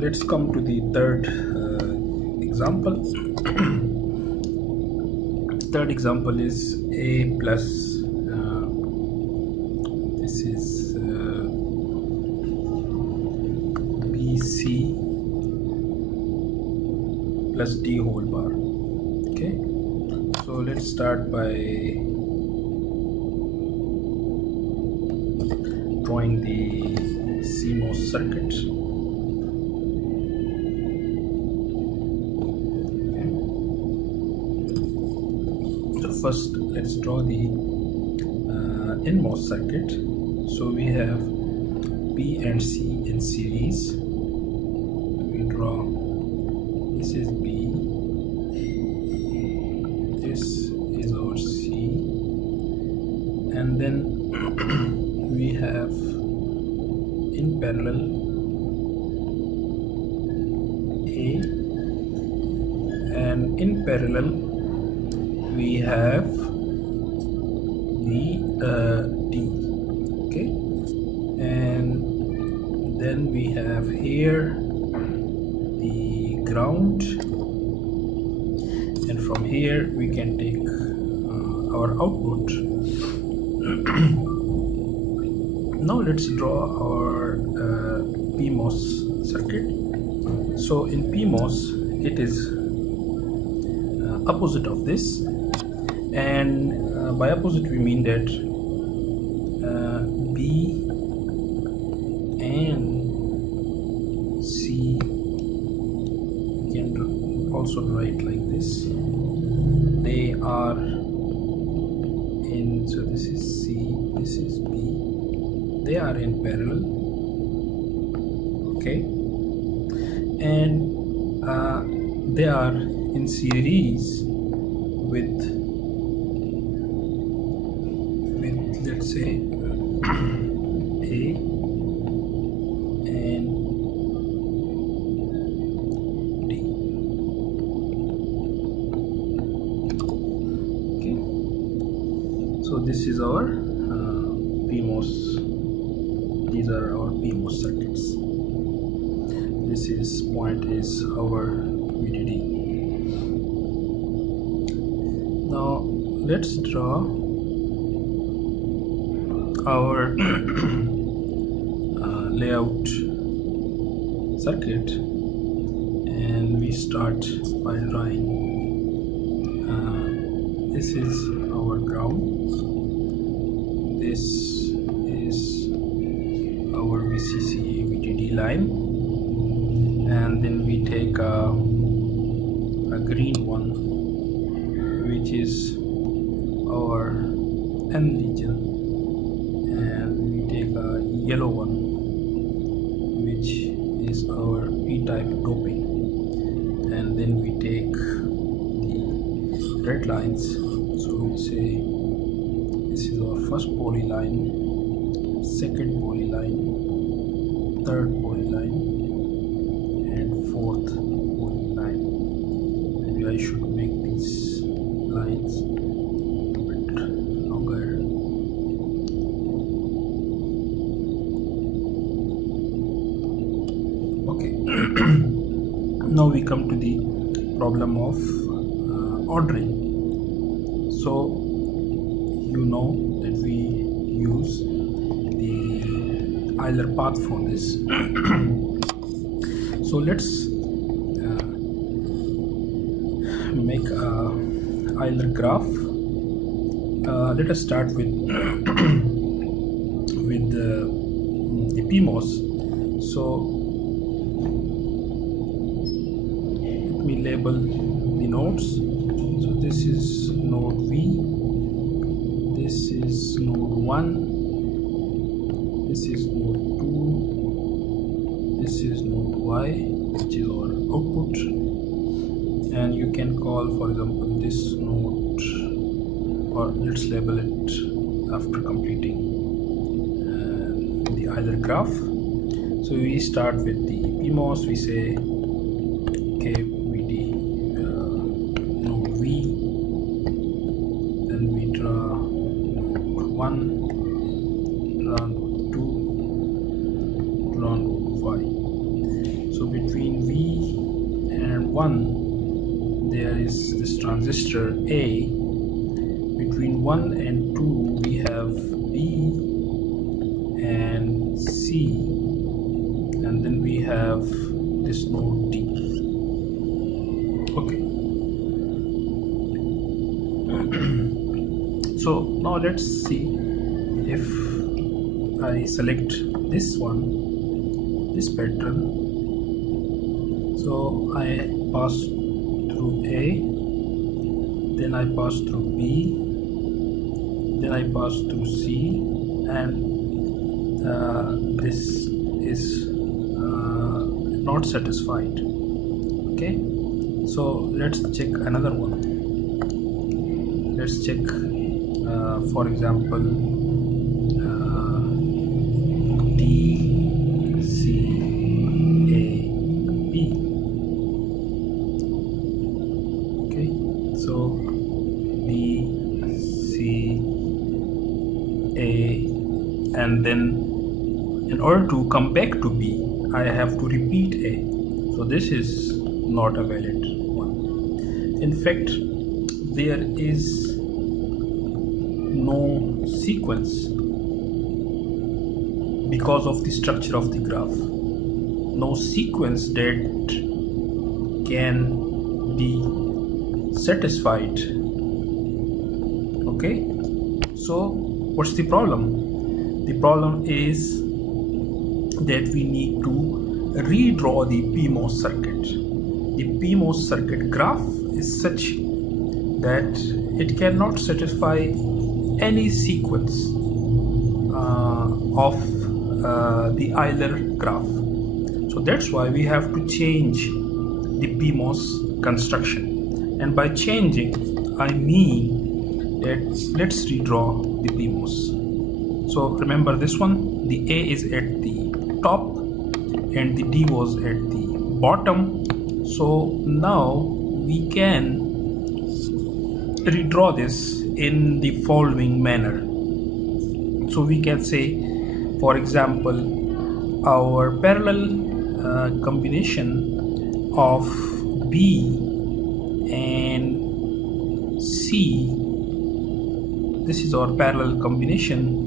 let's come to the third example. Third example is a plus this is bc plus d whole bar. Okay, so let's start by drawing the CMOS circuit. First, let's draw the NMOS circuit. So we have B and C in series. We draw, this is B, this is our C, and then we have in parallel A, and in parallel we have the D. Okay, and then we have here the ground, and from here we can take our output. Now let's draw our PMOS circuit. So in PMOS it is opposite of this, and by opposite we mean that B and C, you can also write like this, they are in, so this is C, this is B, they are in parallel. Okay, and they are in series with let's say A and D. Okay, so this is our PMOS. These are our PMOS circuits. This is point is our VDD. Now let's draw our layout circuit, and we start by drawing this is our ground, this is our VCC VDD line, and then we take a green one which is our N region, and we take a yellow one which is our p-type doping, and then we take the red lines. So we say this is our first polyline, second polyline, third polyline, and fourth polyline. Maybe I should make these lines a bit longer. Okay, now we come to the problem of ordering. So you know that we use the Euler path for this. So let's make a Euler graph. Let us start with with the PMOS. So let me label the nodes. So this is node V, this is node 1, this is node 2, this is node Y, which is our output, and you can call, for example, this node, or let's label it after completing the Euler graph. So we start with the PMOS. We say KVD node V, then we draw node 1, draw node 2, draw node Y. So between and 1 there is this transistor A. Between 1 and 2 we have B and C, and then we have this node D. Okay. So now let's see if I select this one, this pattern. So I pass through A, then I pass through B, then I pass through C, and this is not satisfied. Okay, so let's check another one. Let's check for example D, C, A, B. Okay, so B, C, A, and then in order to come back to B, I have to repeat A. So this is not a valid one. In fact, there is no sequence because of the structure of the graph. No sequence that can be satisfied. Okay, so what's the problem? The problem is that we need to redraw the PMOS circuit. The PMOS circuit graph is such that it cannot satisfy any sequence of the Euler graph. So that's why we have to change the PMOS construction. And by changing, I mean that let's redraw the PMOS. So remember this one, the A is at the top and the D was at the bottom. So now we can redraw this in the following manner. So we can say, for example, our parallel combination of B and C, this is our parallel combination.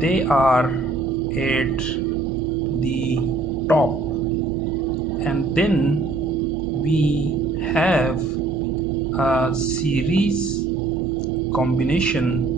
They are at the top, and then we have a series combination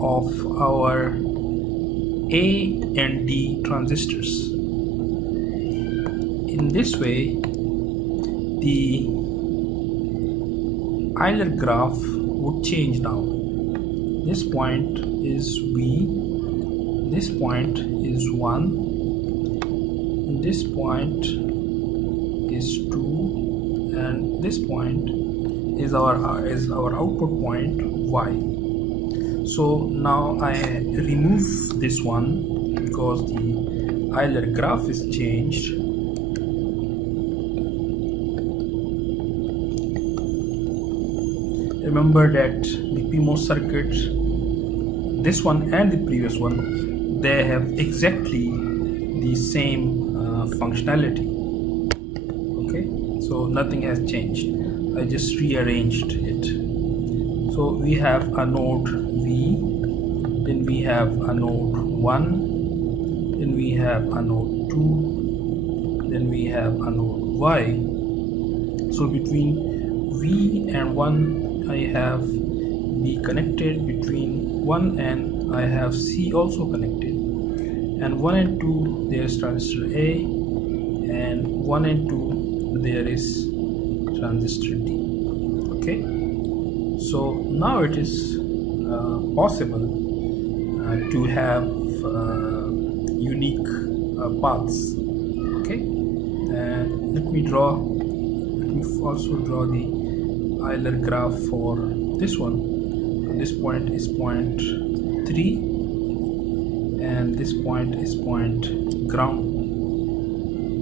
of our A and D transistors. In this way, the Euler graph would change now. This point is V, this point is 1, this point is 2, and this point is our output point Y. So now I remove this one because the Euler graph is changed. Remember that the PMOS circuit, this one and the previous one, they have exactly the same functionality. Okay, so nothing has changed. I just rearranged it. So we have a node V, then we have a node 1, then we have a node 2, then we have a node Y. So between V and 1 I have B connected, between 1 and I have C also connected, and 1 and 2 there is transistor A, and 1 and 2 there is transistor D. Okay, so now it is possible to have unique paths. Okay, and let me also draw the Euler graph for this one. This point is point 3 and this point is point ground.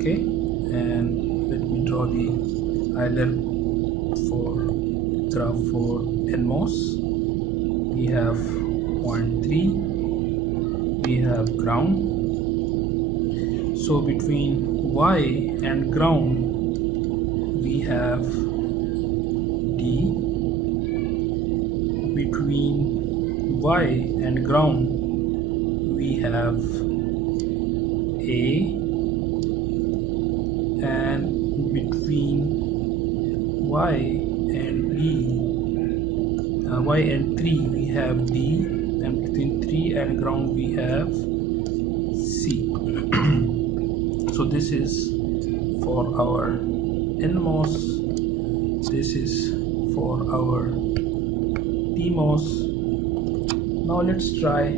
Okay, and let me draw the Euler graph for NMOS. We have point 3, we have ground. So between Y and ground have D. Between Y and ground we have A, and between Y and B, Y and 3 we have B, and between 3 and ground we have C. So this is for our NMOS, this is for our PMOS. Now let's try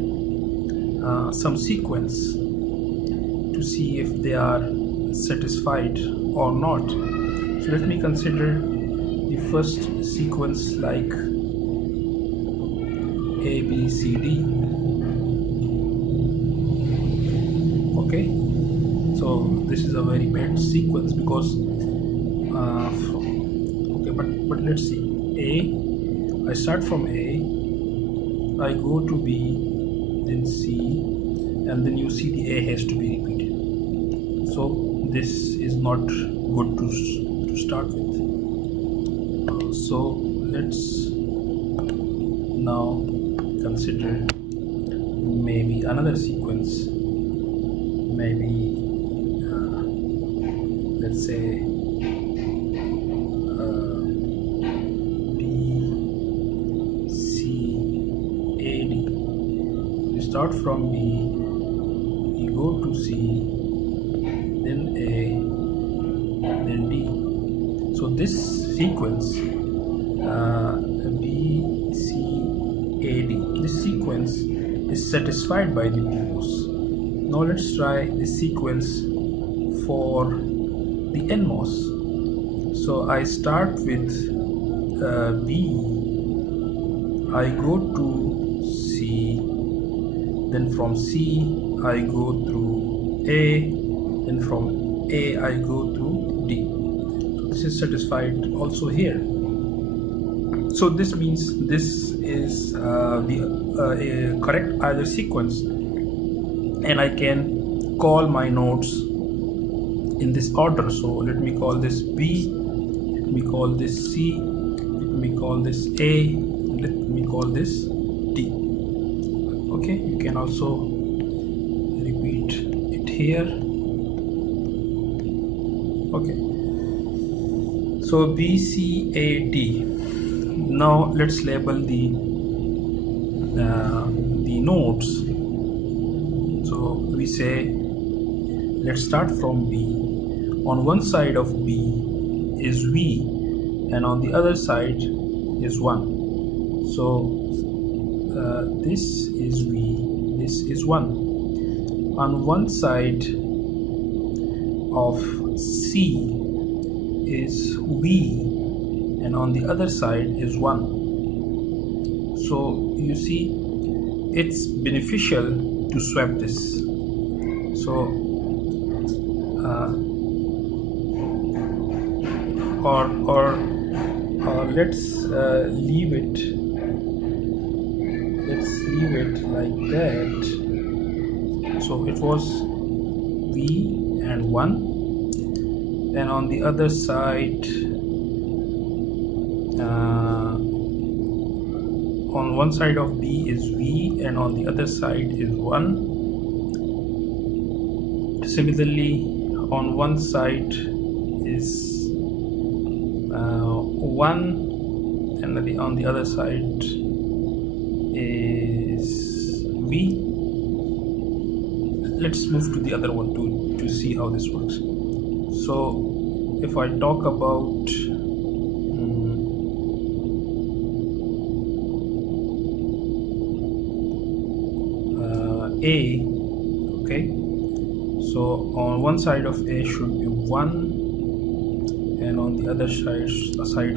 some sequence to see if they are satisfied or not. So let me consider the first sequence like A, B, C, D. Okay, so this is a very bad sequence because okay, but let's see. A, I start from A, I go to B, then C, and then you see the A has to be repeated. So this is not good to start with. So let's now consider maybe another sequence. Maybe let's say B, C, A, D. You start from B, you go to C, then A, then D. So this sequence B, C, A, D, this sequence is satisfied by the PMOS. Now let's try this sequence for the NMOS. So I start with B, I go to C, then from C I go through A, then from A I go to D. So this is satisfied also here. So this means this is the correct either sequence, and I can call my nodes in this order. So let me call this B, let me call this C, let me call this A, let me call this D. Okay, you can also repeat it here. Okay, so B, C, A, D. Now let's label the nodes. So we say let's start from B. On one side of B is V, and on the other side is 1. So this is V, this is 1. On one side of C is V, and on the other side is 1. So you see it's beneficial to swap this. So or let's leave it like that. So it was V and 1, then on the other side on one side of B is V, and on the other side is 1. Similarly, on one side is 1, and on the other side is V. Let's move to the other one to see how this works. So if I talk about A, okay, so on one side of A should be 1, and on the other side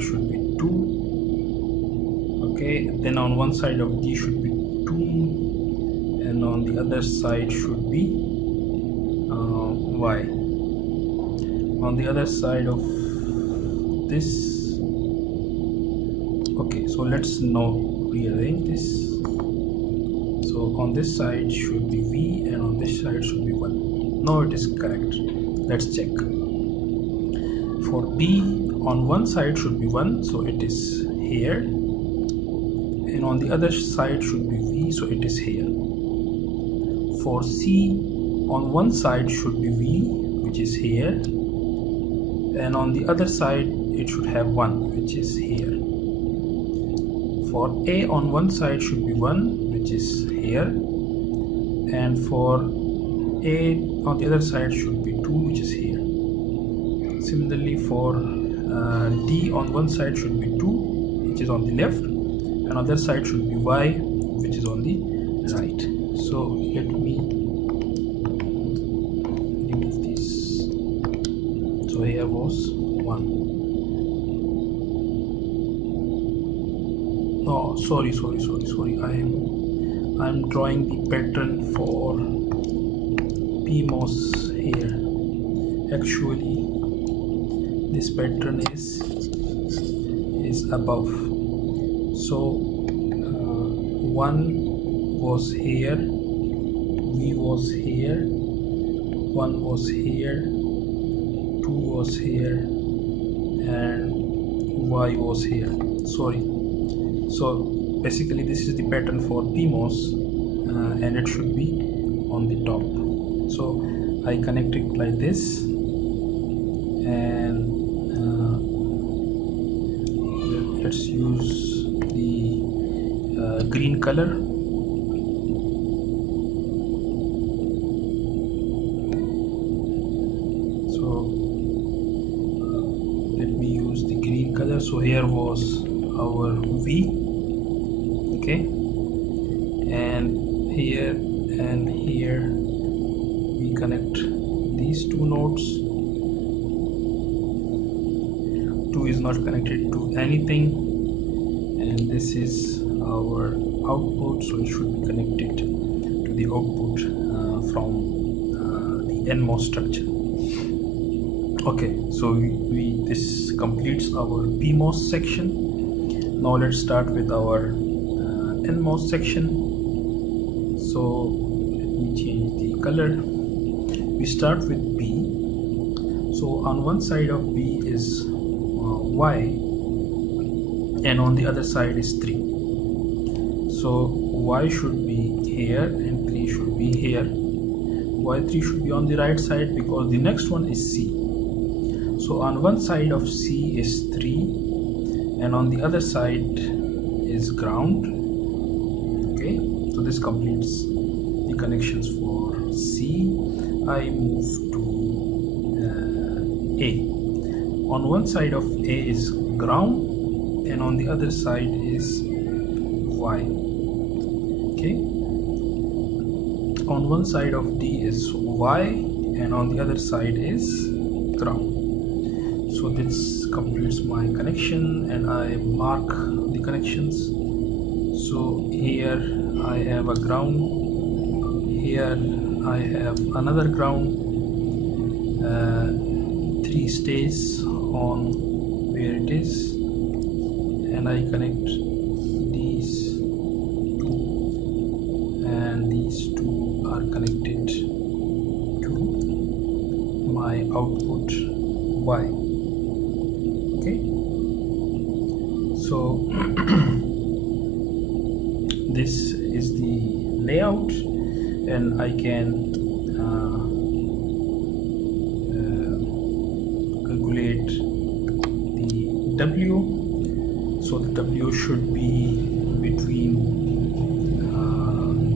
should be 2. Okay, then on one side of D should be 2, and on the other side should be Y. On the other side of this, okay, so let's now rearrange this. So on this side should be V, and on this side should be 1. Now it is correct. Let's check. For B, on one side should be 1, so it is here, and on the other side should be V, so it is here. For C, on one side should be V, which is here, and on the other side it should have 1, which is here. For A, on one side should be 1, which is here, and for A on the other side should be 2, which is here. Similarly, for D, on one side should be 2, which is on the left, and other side should be Y, which is on the right. So let me remove this. So here was 1. Oh, sorry. I'm drawing the pattern for PMOS here. Actually, this pattern is above. So 1 was here, V was here, 1 was here, 2 was here, and Y was here. Sorry. So basically this is the pattern for PMOS, and it should be on the top. So I connect it like this, and let's use the green color. So let me use the green color. So here was our V, okay, and here and here we connect these two nodes. 2 is not connected to anything, and this is our output, so it should be connected to the output from the NMOS structure. Okay, so this completes our PMOS section. Now let's start with our NMOS section. So let me change the color. We start with B. So on one side of B is Y, and on the other side is 3. So Y should be here and 3 should be here. Y3 should be on the right side because the next one is C. So on one side of C is 3, and on the other side is ground. Okay, so this completes the connections for C. I move to A. On one side of A is ground, and on the other side is Y. Okay, on one side of D is Y, and on the other side is ground. So this completes my connection, and I mark the connections. So here I have a ground, here I have another ground, 3 stays on where it is, and I connect these two, and these two are connected to my output Y. Okay, so this is the layout, and I can calculate the W. So the W should be between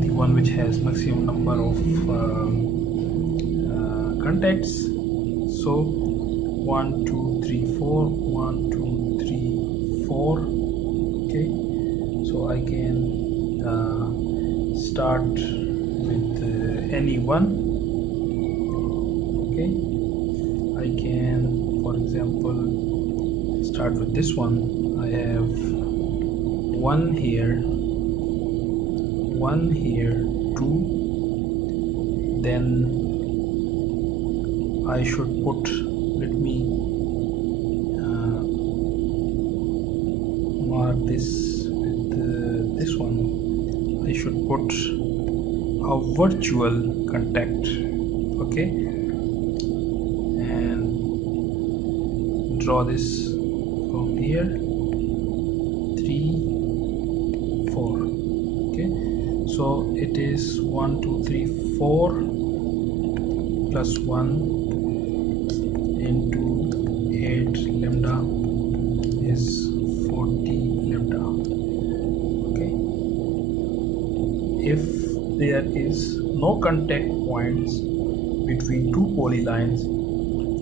the one which has maximum number of contacts. So 1 2 3 4, 1 2 3 4. Okay, so I can start with any one. Okay, I can, for example, start with this one. I have 1 here, 2, then I should put, let me mark this with this one. I should put a virtual contact, okay, and draw this here 3 4. Okay, so it is 1 2 3 4 plus 1 into 8 lambda is 40 lambda. Okay, if there is no contact points between two polylines,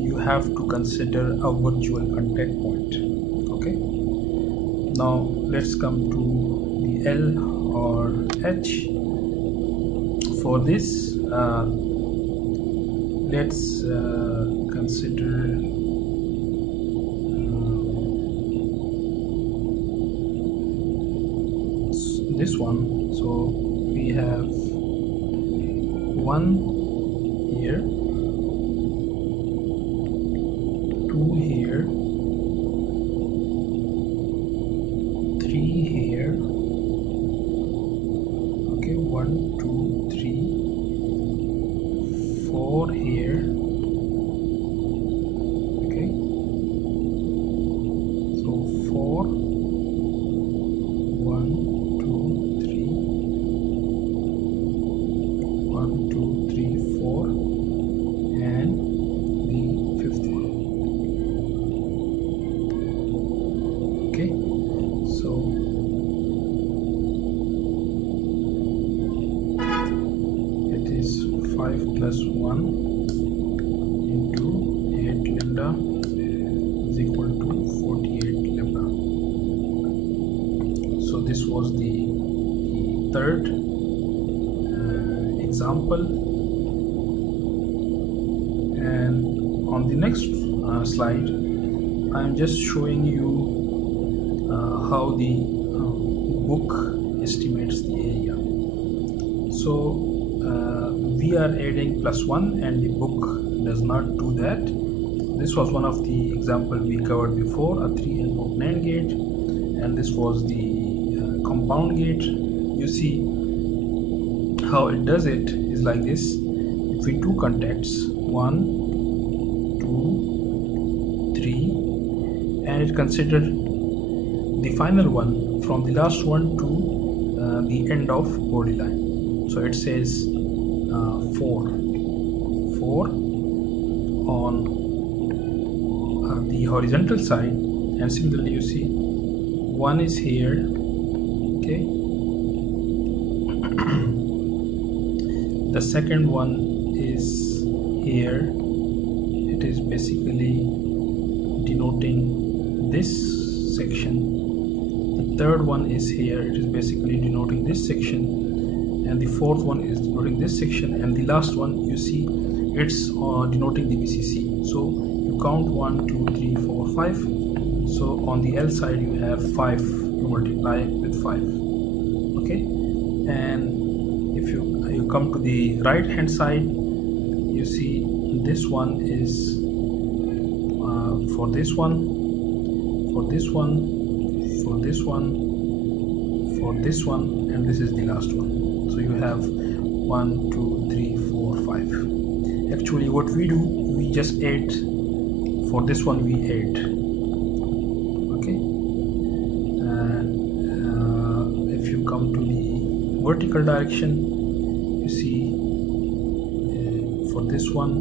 you have to consider a virtual contact point. Okay, now let's come to the L or H. For this, let's consider this one. So we have 1 here, 2 here, 3 here. Okay, 1 2 3 4 here. Okay, so 4 1 2 3 1 2 3 4 and the fifth one. Okay, so it is 5 plus 1 into 8 lambda is equal to 48 lambda. So this was the third example, and on the next slide I am just showing you how the book estimates the area. So we are adding +1 and the book does not do that. This was one of the example we covered before, a 3-input NAND gate, and this was the compound gate. You see how it does it is like this: between two contacts, 1 2 3, and it considered the final one from the last one to the end of polyline. So it says 4 on the horizontal side, and similarly you see 1 is here. Okay, the second one is here. It is basically denoting this section. The third one is here. It is basically denoting this section, and the fourth one is denoting this section, and the last one you see it's denoting the VCC. So you count 1 2 3 4 5. So on the L side you have 5. You multiply with 5. Okay, and if you come to the right hand side, you see this one is for this one, for this one, for this one, for this one, and this is the last one. So you have 1 2 3 4 5. Actually what we do, we just add. For this one we add. Okay, and if you come to the vertical direction, you see for this one,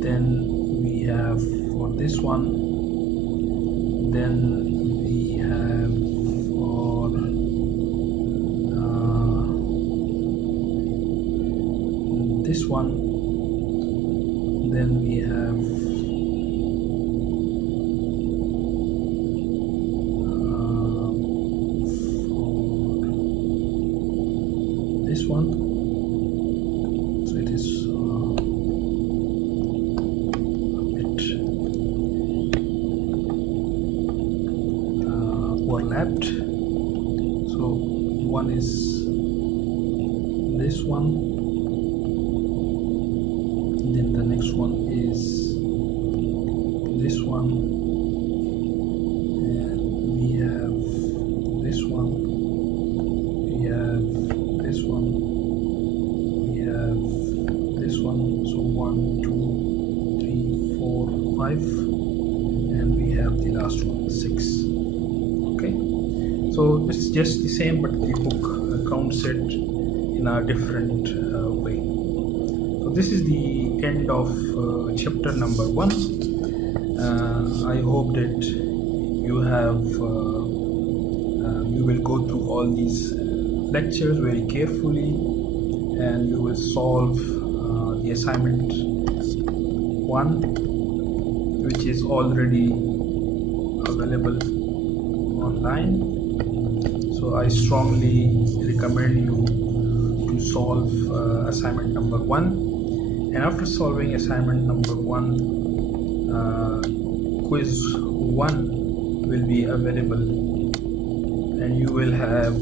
then we have for this one, then we have for this one, then we have this one. So it is a bit overlapped. So one is this one, then the next one is this one, and we have this one, we have this one, we have this one. So 1 2 3 4 5, and we have the last one 6. Okay, so it's just the same, but the book counts it in a different way. So this is the end of chapter number 1. I hope that you have you will go through all these lectures very carefully, and you will solve the assignment 1, which is already available online. So I strongly recommend you to solve assignment number 1, and after solving assignment number 1, quiz 1 will be available, and you will have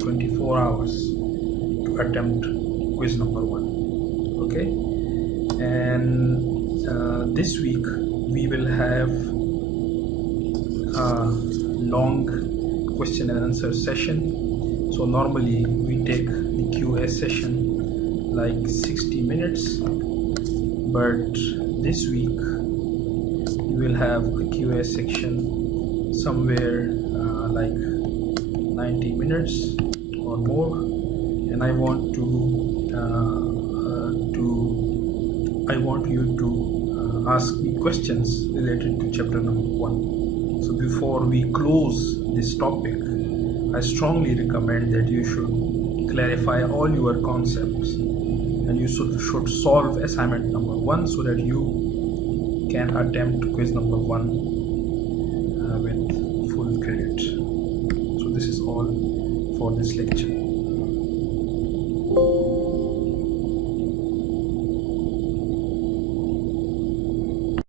24 hours to attempt quiz number 1. Okay, and this week we will have a long question and answer session. So normally we take the QA session like 60 minutes, but this week we will have a QA section somewhere like 90 minutes or more, and I want you to ask me questions related to chapter number 1. So before we close this topic, I strongly recommend that you should clarify all your concepts, and you should solve assignment number 1 so that you can attempt quiz number 1 with full credit. So this is all for this lecture.